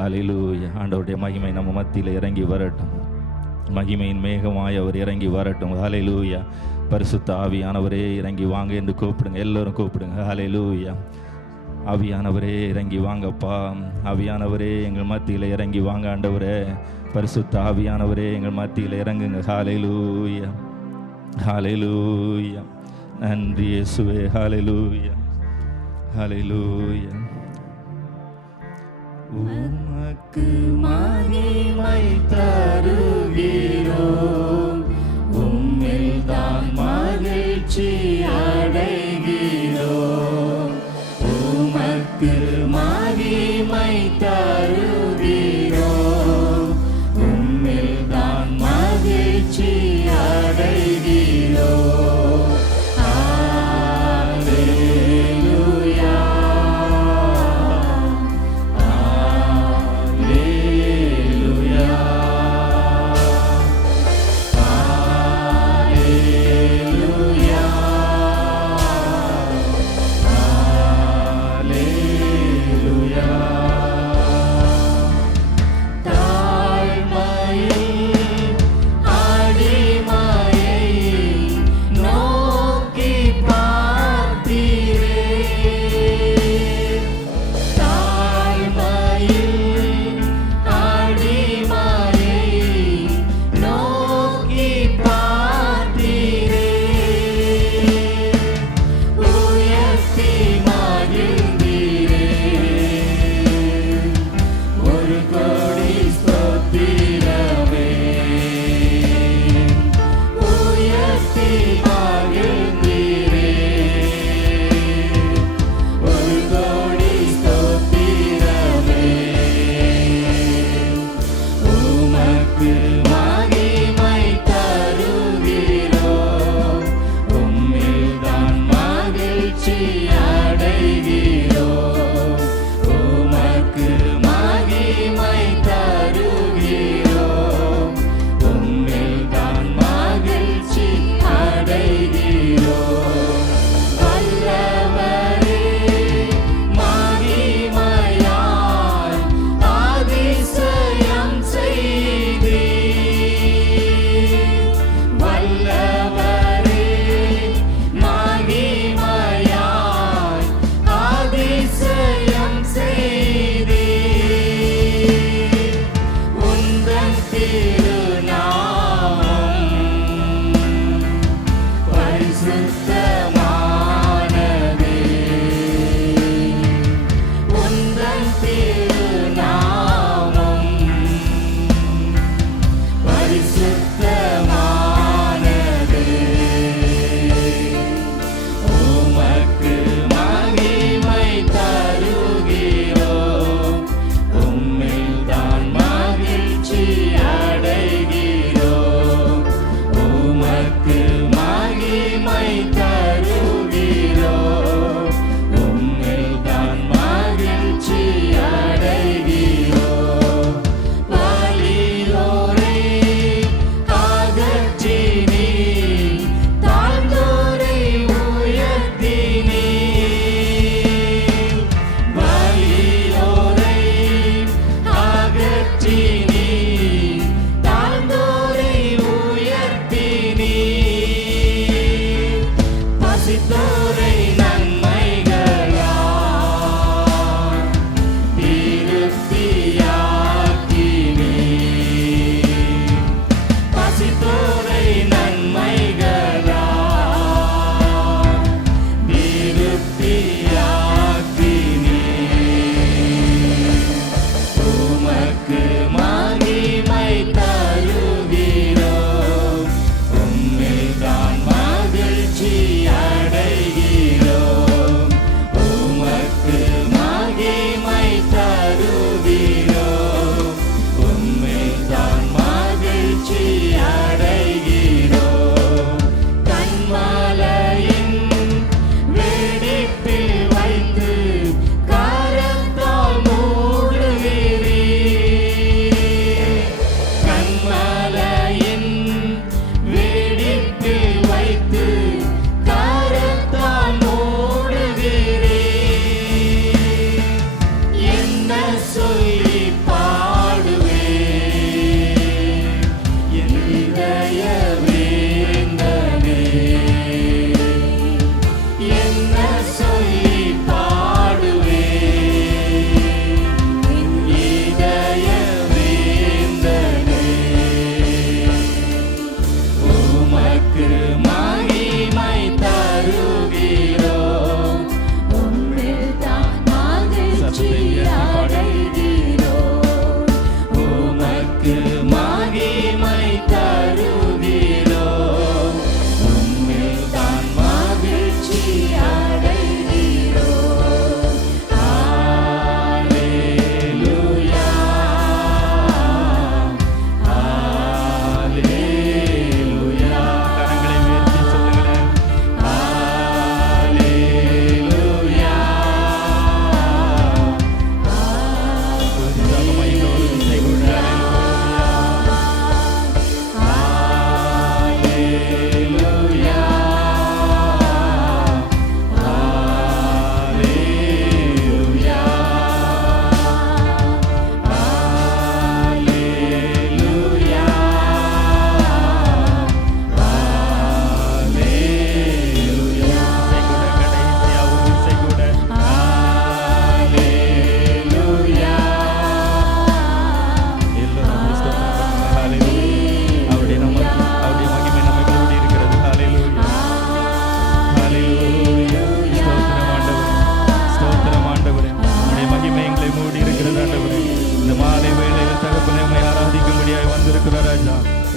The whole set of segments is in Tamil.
ஹல்லேலூயா. ஆண்டவருடைய மகிமை நம்ம மத்தியில் இறங்கி வரட்டும். மகிமையின் மேகமாய் அவர் இறங்கி வரட்டும். ஹல்லேலூயா. பரிசுத்த ஆவியானவரே இறங்கி வாங்க என்று கூப்பிடுங்க. எல்லோரும் கூப்பிடுங்க. ஹல்லேலூயா. ஆவியானவரே இறங்கி வாங்கப்பா. ஆவியானவரே எங்கள் மத்தியில் இறங்கி வாங்க. ஆண்டவரே பரிசுத்த ஆவியானவரே எங்கள் மத்தியில் இறங்குங்க. ஹல்லேலூயா. ஹல்லேலூயா. நன்றி இயேசுவே. ஹல்லேலூயா. ஹல்லேலூயா. உமக்கு மகிமை தருகிறோம், உம்மில் தான் மகிழ்ச்சி அடைகிறோம். உமக்கு மகிமை தருகிறோம், உம்மில் தான் மகிழ்ச்சி அடைகிறோம்.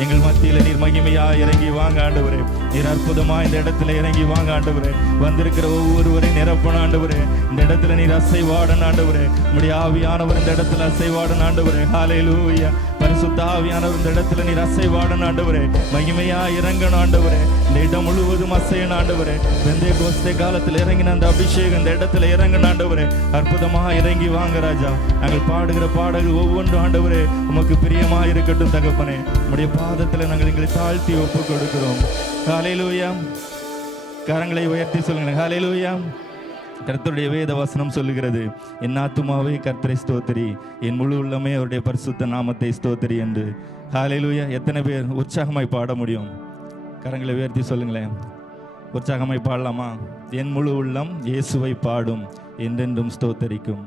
எங்கள் மத்தியில் நீர் மகிமையா இறங்கி வாங்க ஆண்டவரே. நீர் அற்புதமா இந்த இடத்துல இறங்கி வாங்க ஆண்டவரே. வந்திருக்கிற ஒவ்வொருவரையும் நிரப்பன ஆண்டவரே. இந்த இடத்துல நீர் அசைவாடன் ஆண்டவரே. உம்முடைய ஆவியானவர் இந்த இடத்துல அசைவாடன் ஆண்டவரே. ஹல்லேலூயா. பரிசுத்த ஆவியானவர் இந்த இடத்துல நீர் அசைவாடன் ஆண்டவரே. மகிமையா இறங்கணும் ஆண்டவரே. இந்த இடம் முழுவதும் அசையணும் ஆண்டவரே. பெந்தேகோஸ்தே காலத்தில் இறங்கின அந்த அபிஷேகம் இந்த இடத்துல இறங்கணும் ஆண்டவரே. அற்புதமா இறங்கி வாங்க ராஜா. நாங்கள் பாடுகிற பாடல்கள் ஒவ்வொன்றும் ஆண்டவரே உமக்கு பிரியமா இருக்கட்டும் தகப்பனே. உம்முடைய பாதத்தில் நாங்கள் எங்களை தாழ்த்தி ஒப்பு கொடுக்கிறோம். ஹல்லேலூயா. கரங்களை உயர்த்தி சொல்லுங்க. ஹல்லேலூயா. கர்த்தருடைய வேத வசனம் சொல்லுகிறது, என் ஆத்துமாவே கர்த்தரை ஸ்தோத்திரி, என் முழு உள்ளமே அவருடைய பரிசுத்த நாமத்தை ஸ்தோத்திரி என்று. ஹல்லேலூயா. எத்தனை பேர் உற்சாகமாய் பாட முடியும்? கரங்களை உயர்த்தி சொல்லுங்களேன். உற்சாகமாய் பாடலாமா? என் முழு உள்ளம் இயேசுவை பாடும், என்றென்றும் ஸ்தோத்தரிக்கும்.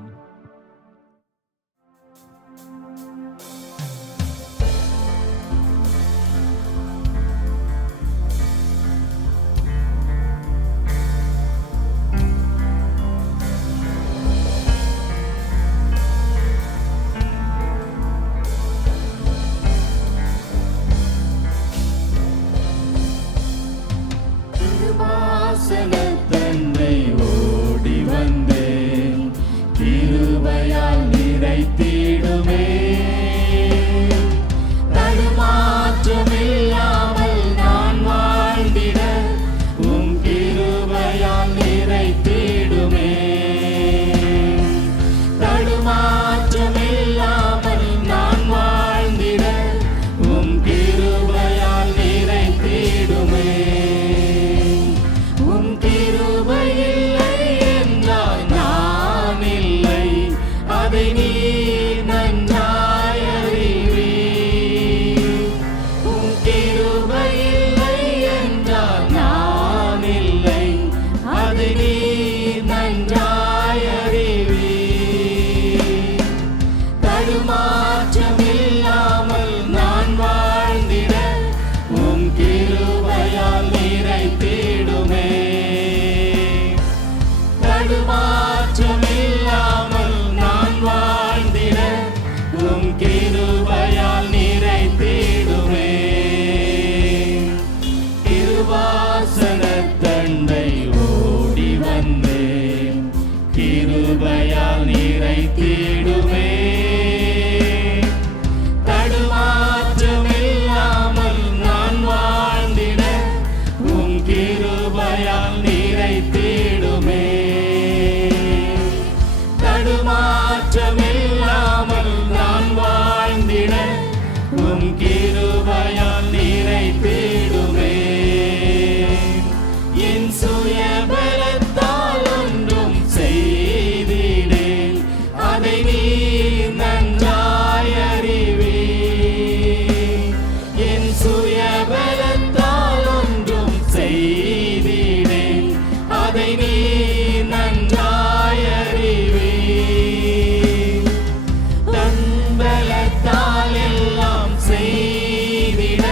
தன்னை ஓடி வந்தேன், கிருபையால் நிறைத்திடுமே. தடுமாற்றமில்லாமல் நான் வாழ்ந்திட உம் கிருபையால் நிறைத்திடுமே. தடுமாற்றமில்லாமல் நான் வாழ்ந்திட உம் கிருபையால் நிறைத்திடுமே. கிருபையால் நிறைத்திடுமே. தடுமாற்றமில்லாமல் நான் வாழ்ந்திட உம் கிருபையால் நிறைத்திடுமே. தடுமாற்றமில்லாமல் நான் வாழ்ந்திட உம் கிருபையால் நிறைத்திடுமே. என் சுய பலத்தால் ஒன்றும் செய்திடேன், அதை நீர் நன்றாய் அறிவீர். என் சுய பலத்தால் ஒன்றும் செய்திடேன், அதை நீர் நன்றாய் அறிவீர். தன் பலத்தால் எல்லாம் செய்திட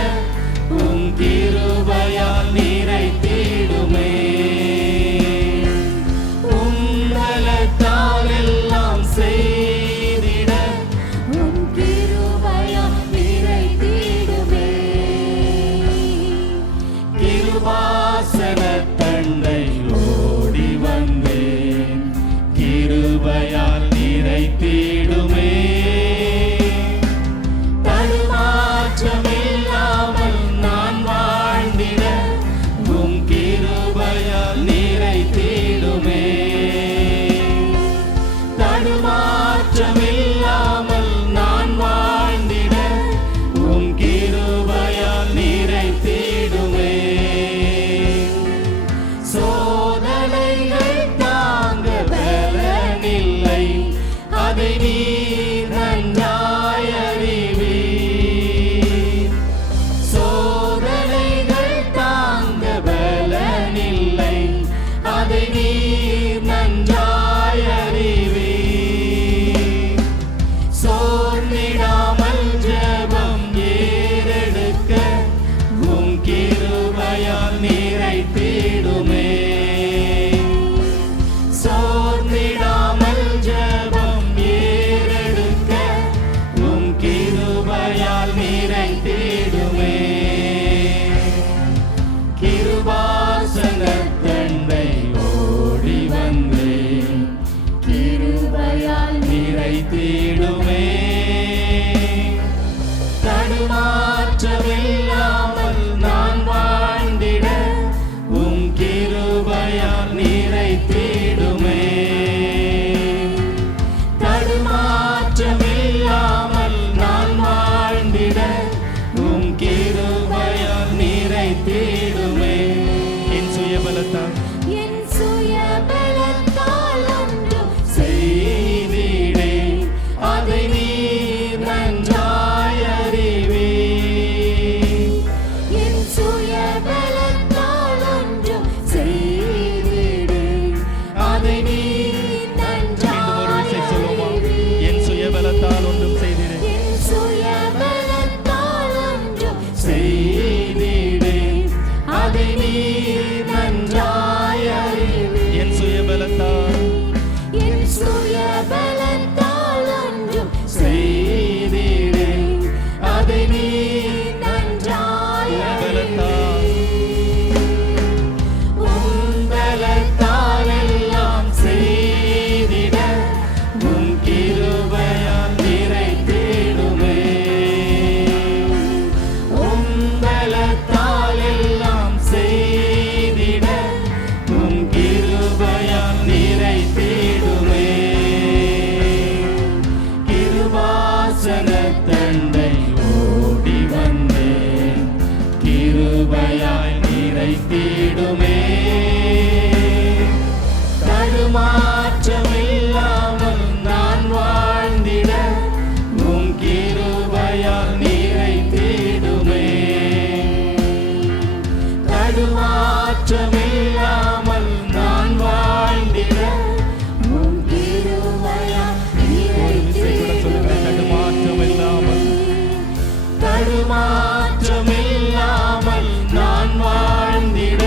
உம் கிருபையால் நிறைத்திடுமே. உம் பலத்தால் எல்லாம் செய்திட உம் கிருபையால் நிறைத்திடுமே. கிருபாசன தண்டை ஓடி வந்தேன், கிருபையால் நிறைத்திடுமே. தடுமாற்றமில்லாமல் நான் வாழ்ந்திட உம் கிருபையால் நிறைத்திடுமே. தடுமாற்றமில்லாமல் நான் வாழ்ந்திட உம் கிருபையால் நிறைத்திடுமே. சோதனைகள் தாங்க பலனில்லை, அதை நீர் நன்றாய் அறிவீர். சோதனைகள் தாங்க பலனில்லை, அதை நீர் நன்றாய் அறிவீர். சோர்ந்திடாமல் ஜெபம் ஏறெடுக்க உம் கிருபையால் நிறைத்திடுமே. சோர்ந்திடாமல் ஜெபம் ஏறெடுக்க உம் கிருபையால் நிறைத்திடுமே. நிறைத்திடுமே. தடுமாற்றமில்லாமல் நான் வாழ்ந்திட உம் கிருபையால் நிறைத்திடுமே. தடுமாற்றமில்லாமல் நான் வாழ்ந்திட உம் கிருபையால் நிறைத்திடுமே. தடுமாற்றமில்லாமல் நான் வாழ்ந்திட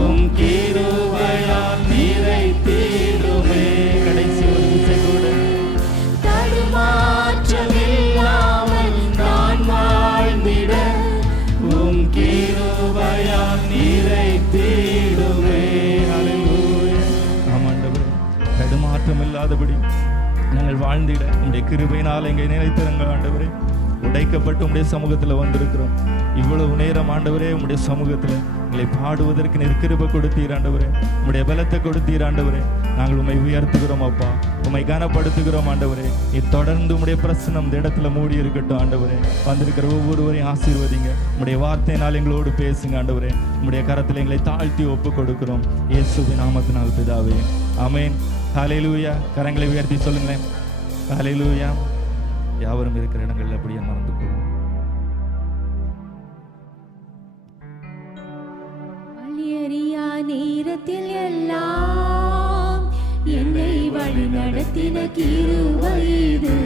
உம் கிருபையால் நிறைத்திடுமே. கடைசி ஒரு விசை கூட தடுமாற்றமில்லாமல் நான் வாழ்ந்திட உம் கிருபையால் நிறைத்திடுமே. ஹல்லேலூயா. ஆமாண்டவரே, தடுமாற்றம் இல்லாதபடி நாங்கள் வாழ்ந்திட உம்முடைய கிருபையினால் எங்களை நினைத்திருங்க ஆண்டவரே. உடைக்கப்பட்டு உம்முடைய சமூகத்தில் வந்திருக்கிறோம். இவ்வளவு நேரம் ஆண்டவரே உம்முடைய சமூகத்தில் எங்களை பாடுவதற்கு நீர் கிருபை கொடுத்தீர் ஆண்டவரே. உம்முடைய பலத்தை கொடுத்தீர் ஆண்டவரே. நாங்கள் உம்மை உயர்த்துகிறோம் அப்பா, உம்மை கனப்படுத்துகிறோம் ஆண்டவரே. நீர் தொடர்ந்து உம்முடைய பிரசனம் இந்த இடத்துல மூடி இருக்கட்டும் ஆண்டவரே. வந்திருக்கிற ஒவ்வொருவரையும் ஆசீர்வதிங்க. உம்முடைய வார்த்தையினால் எங்களோடு பேசுங்க ஆண்டவரே. உம்முடைய கரத்தில் எங்களை தாழ்த்தி ஒப்பு கொடுக்கிறோம் இயேசுவின் நாமத்தினால் பிதாவே, ஆமென். ஹல்லேலூயா. கரங்களை உயர்த்தி சொல்லுங்களேன், ஹல்லேலூயா. யாவரும் இருக்கிற இடங்கள்ல அப்படியே மறந்து போவோம். வழியறியா நேரத்தில் எல்லாம் என்னை வழி நடத்தின கிருபை இது.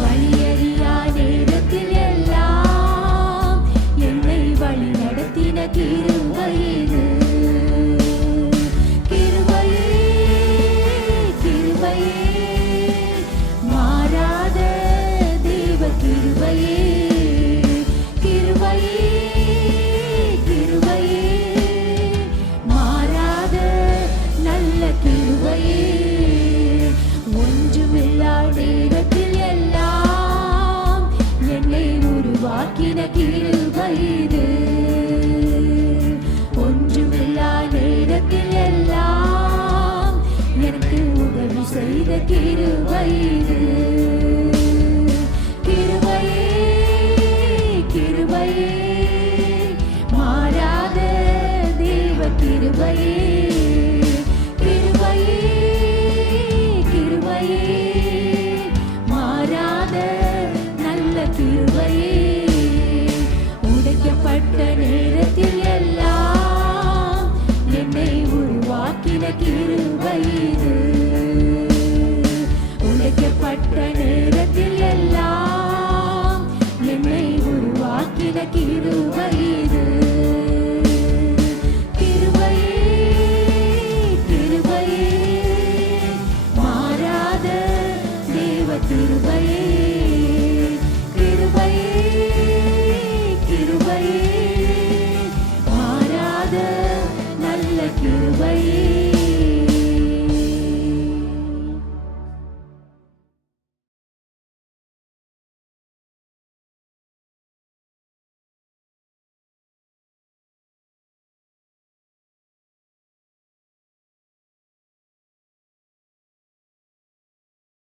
வழியறியா நேரத்தில் எல்லாம் என்னை வழி நடத்தின கிருபை இது. கிருபையே கிருபையே மாறாத தேவ கிருபையே. கிருபையே கிருபையே மாறாத நல்ல கிருபையே. ஒன்றுமில்லா நேரத்தில் எல்லாம் என்னை உருவாக்கின கிருபை